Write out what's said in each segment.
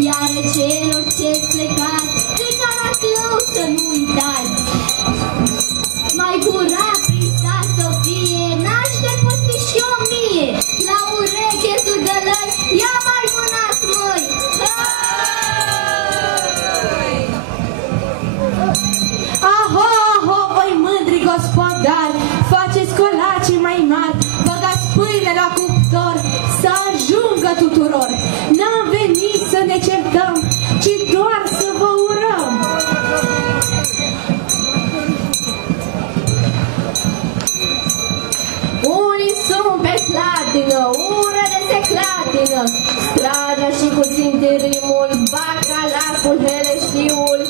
Iar celor ce-s plecați, de Caraclău să nu uitați. Mai curat Hristos să fie, nașteri pot fi și 1000. La ureche sudălăi, ia mai mânați, măi! Aho, aho, voi mândri gospodari, faceți colacii mai mari, băgați pâine la cuptor, să ajungă tuturor. N-am venit să ne certăm, ci doar să vă urăm. Unii sunt pe slatină, ură de se clatină, strada și cu țintirimul, bacalacul, heleștiul.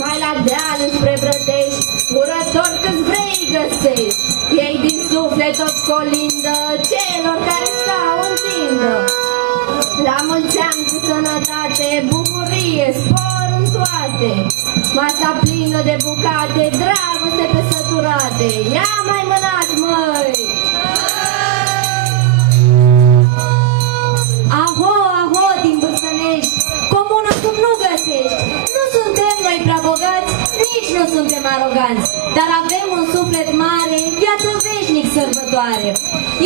Mai la deal înspre Brătești, urător câți vrei găsești. Ei din suflet tot colindă celor care stau în tindă. La mulți ani cu sănătate, bucurie, spor în toate. Masa plină de bucate, dragoste pe săturate. Ia mai mânați, măi! Aho, aho, din Bârsănești, comună cum nu găsești. Nu suntem noi prea bogați, nici nu suntem aroganți, dar avem un suflet mare, viață veșnic sărbătoare.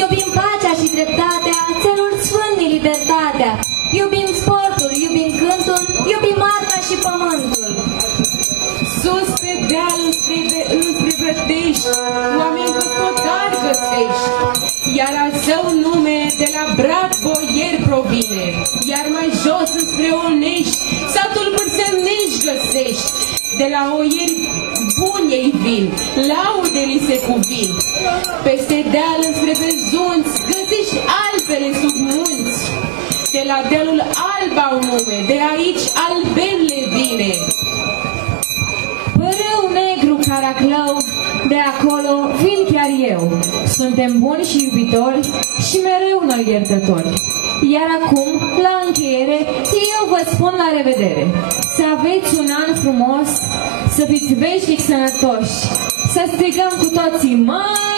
Iubim pacea și dreptatea, țelul sfânt și libertatea. Iubim sportul, iubim cântul, iubim arta și pământul. Sus pe deal înspre Brătești, oameni gospodari găsești, iar al său nume de la Brad boier provine, iar mai jos înspre Onești, satul Bârsănești găsești. De la oieri buni ei vin, laude li se cuvin. Peste deal înspre Bezunți, găsești Alpele sub munți. De la dealul alb au nume, de aici Alben le vine. Părâu negru Caraclău, de acolo vin chiar eu. Suntem buni și iubitori și mereu noi iertători. Iar acum, la încheiere, eu vă spun la revedere. Să aveți un an frumos, să fiți veșnic sănătoși, să strigăm cu toții, mă!